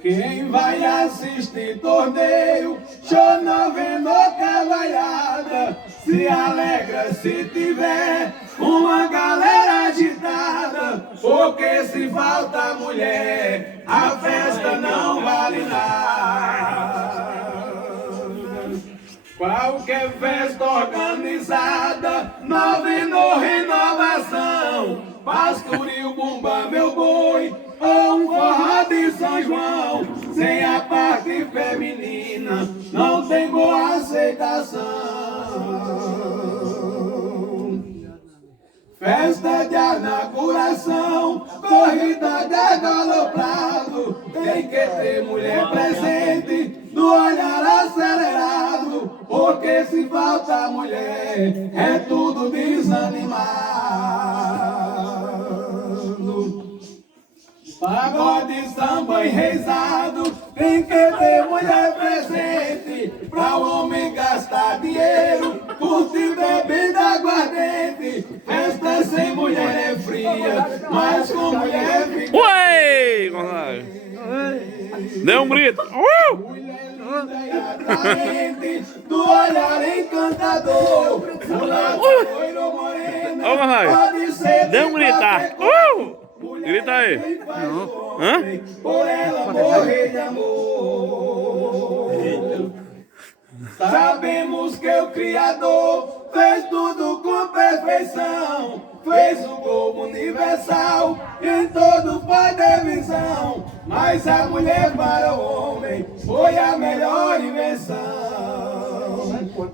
Quem vai assistir torneio, chama vendo cavalhada, se alegra se tiver uma galera agitada, porque se falta mulher, a festa não vale nada. Qualquer festa organizada, nova renovação, pastoril, bumba, meu boi, ou um forró de São João, sem a parte feminina, não tem boa aceitação. Festa de inauguração, corrida de galoprado, tem que ter mulher presente, do olhar acelerado, porque se falta mulher, é tudo desanimado. Pagode, samba e reizado, tem que ter mulher presente, pra o homem gastar dinheiro, curtir bebida aguardente. Festa sem mulher é fria, mas com mulher fica... Ué! Deu um grito! Mulher linda e atraente, do olhar encantador, loiro moreno, pode ser de deu um gritar! Grita aí! Hã? Por ela morrer de amor. Sabemos que o Criador fez tudo com perfeição, fez o globo universal, em todo pode ter visão, mas a mulher para o homem foi a melhor invenção.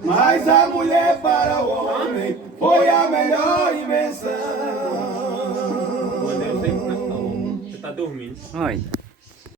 Mas a mulher para o homem foi a melhor invenção. Você tá dormindo. Ai.